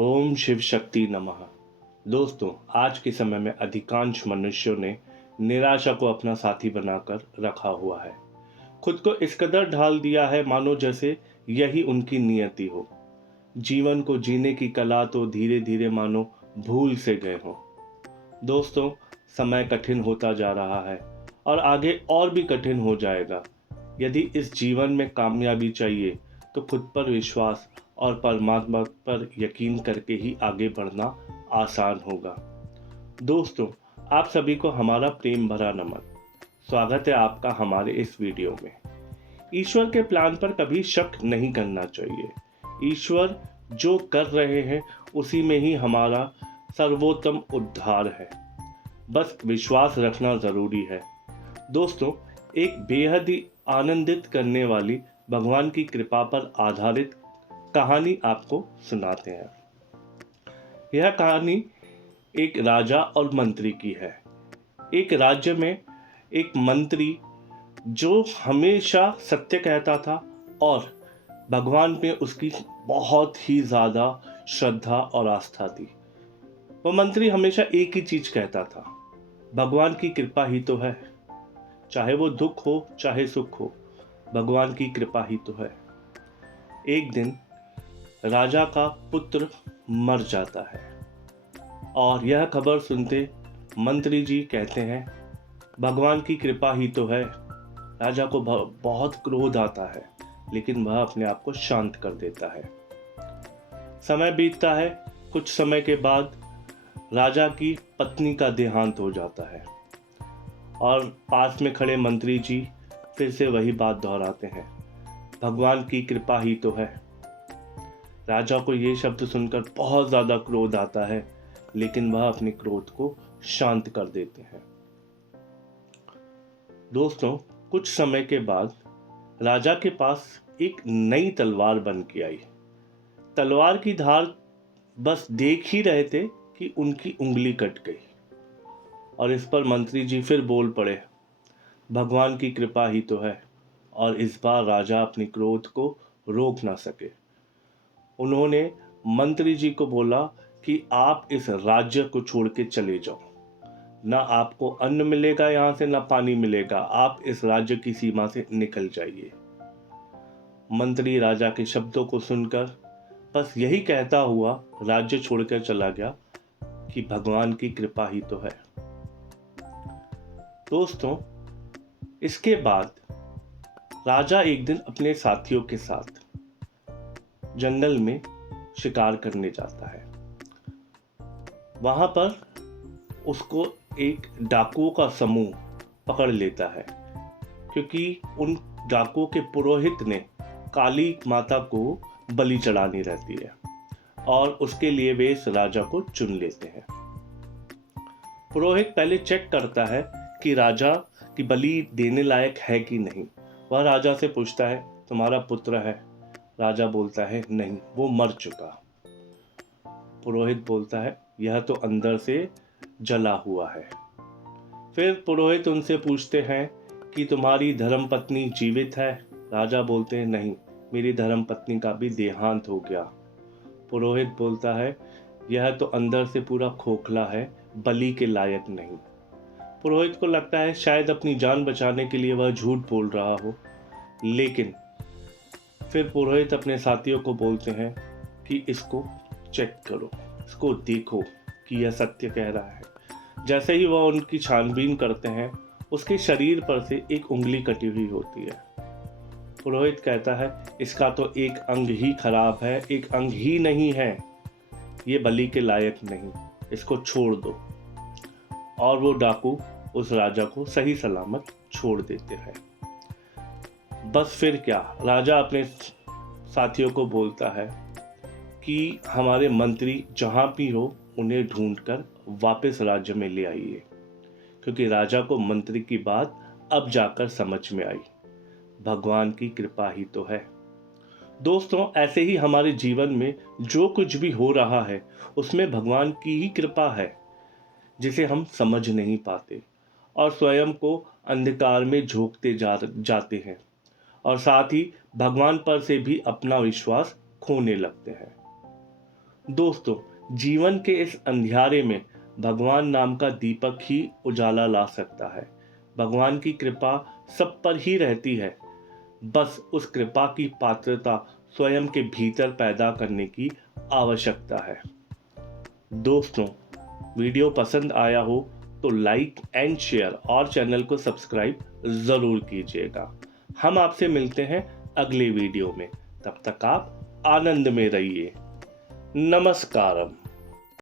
ओम शिव शक्ति नमः। दोस्तों, आज के समय में अधिकांश मनुष्यों ने निराशा को अपना साथी बनाकर रखा हुआ है। खुद को इस कदर ढाल दिया है मानो जैसे यही उनकी नियति हो। जीवन को जीने की कला तो धीरे धीरे मानो भूल से गए हों। दोस्तों, समय कठिन होता जा रहा है और आगे और भी कठिन हो जाएगा। यदि इस जीवन में कामयाबी चाहिए तो खुद पर विश्वास और परमात्मा पर यकीन करके ही आगे बढ़ना आसान होगा। दोस्तों, आप सभी को हमारा प्रेम भरा नमन। स्वागत है आपका हमारे इस वीडियो में। ईश्वर के प्लान पर कभी शक नहीं करना चाहिए। ईश्वर जो कर रहे हैं उसी में ही हमारा सर्वोत्तम उद्धार है। बस विश्वास रखना जरूरी है। दोस्तों, एक बेहद ही आनंदित करने वाली भगवान की कृपा पर आधारित कहानी आपको सुनाते हैं। यह कहानी एक राजा और मंत्री की है। एक राज्य में एक मंत्री जो हमेशा सत्य कहता था और भगवान पे उसकी बहुत ही ज़्यादा श्रद्धा और आस्था थी। वह मंत्री हमेशा एक ही चीज कहता था, भगवान की कृपा ही तो है। चाहे वो दुख हो चाहे सुख हो, भगवान की कृपा ही तो है। एक दिन राजा का पुत्र मर जाता है और यह खबर सुनते मंत्री जी कहते हैं, भगवान की कृपा ही तो है। राजा को बहुत क्रोध आता है, लेकिन वह अपने आप को शांत कर देता है। समय बीतता है। कुछ समय के बाद राजा की पत्नी का देहांत हो जाता है और पास में खड़े मंत्री जी फिर से वही बात दोहराते हैं, भगवान की कृपा ही तो है। राजा को ये शब्द सुनकर बहुत ज़्यादा क्रोध आता है, लेकिन वह अपने क्रोध को शांत कर देते हैं। दोस्तों, कुछ समय के बाद राजा के पास एक नई तलवार बन के आई। तलवार की धार बस देख ही रहे थे कि उनकी उंगली कट गई और इस पर मंत्री जी फिर बोल पड़े, भगवान की कृपा ही तो है। और इस बार राजा अपने क्रोध को रोक ना सके। उन्होंने मंत्री जी को बोला कि आप इस राज्य को छोड़ के चले जाओ। ना आपको अन्न मिलेगा यहाँ से, ना पानी मिलेगा। आप इस राज्य की सीमा से निकल जाइए। मंत्री राजा के शब्दों को सुनकर बस यही कहता हुआ राज्य छोड़कर चला गया कि भगवान की कृपा ही तो है। दोस्तों, इसके बाद राजा एक दिन अपने साथियों के साथ जंगल में शिकार करने जाता है। वहां पर उसको एक डाकुओं का समूह पकड़ लेता है, क्योंकि उन डाकुओं के पुरोहित ने काली माता को बलि चढ़ानी रहती है और उसके लिए वे इस राजा को चुन लेते हैं। पुरोहित पहले चेक करता है कि राजा की बलि देने लायक है कि नहीं। वह राजा से पूछता है, तुम्हारा पुत्र है? राजा बोलता है, नहीं, वो मर चुका। पुरोहित बोलता है, यह तो अंदर से जला हुआ है। फिर पुरोहित उनसे पूछते हैं कि तुम्हारी धर्मपत्नी जीवित है? राजा बोलते हैं, नहीं, मेरी धर्मपत्नी का भी देहांत हो गया। पुरोहित बोलता है, यह तो अंदर से पूरा खोखला है, बलि के लायक नहीं। पुरोहित को लगता है शायद अपनी जान बचाने के लिए वह झूठ बोल रहा हो, लेकिन फिर पुरोहित अपने साथियों को बोलते हैं कि इसको चेक करो, इसको देखो कि यह सत्य कह रहा है। जैसे ही वह उनकी छानबीन करते हैं, उसके शरीर पर से एक उंगली कटी हुई होती है। पुरोहित कहता है, इसका तो एक अंग ही खराब है, एक अंग ही नहीं है, ये बलि के लायक नहीं, इसको छोड़ दो। और वो डाकू उस राजा को सही सलामत छोड़ देते हैं। बस फिर क्या, राजा अपने साथियों को बोलता है कि हमारे मंत्री जहाँ भी हो उन्हें ढूंढकर वापस राज्य में ले आइए, क्योंकि राजा को मंत्री की बात अब जाकर समझ में आई, भगवान की कृपा ही तो है। दोस्तों, ऐसे ही हमारे जीवन में जो कुछ भी हो रहा है उसमें भगवान की ही कृपा है, जिसे हम समझ नहीं पाते और स्वयं को अंधकार में झोंकते जाते हैं और साथ ही भगवान पर से भी अपना विश्वास खोने लगते हैं। दोस्तों, जीवन के इस अंधियारे में भगवान नाम का दीपक ही उजाला ला सकता है। भगवान की कृपा सब पर ही रहती है, बस उस कृपा की पात्रता स्वयं के भीतर पैदा करने की आवश्यकता है। दोस्तों, वीडियो पसंद आया हो तो लाइक एंड शेयर और चैनल को सब्सक्राइब ज़रूर कीजिएगा। हम आपसे मिलते हैं अगले वीडियो में। तब तक आप आनंद में रहिए। नमस्कारम।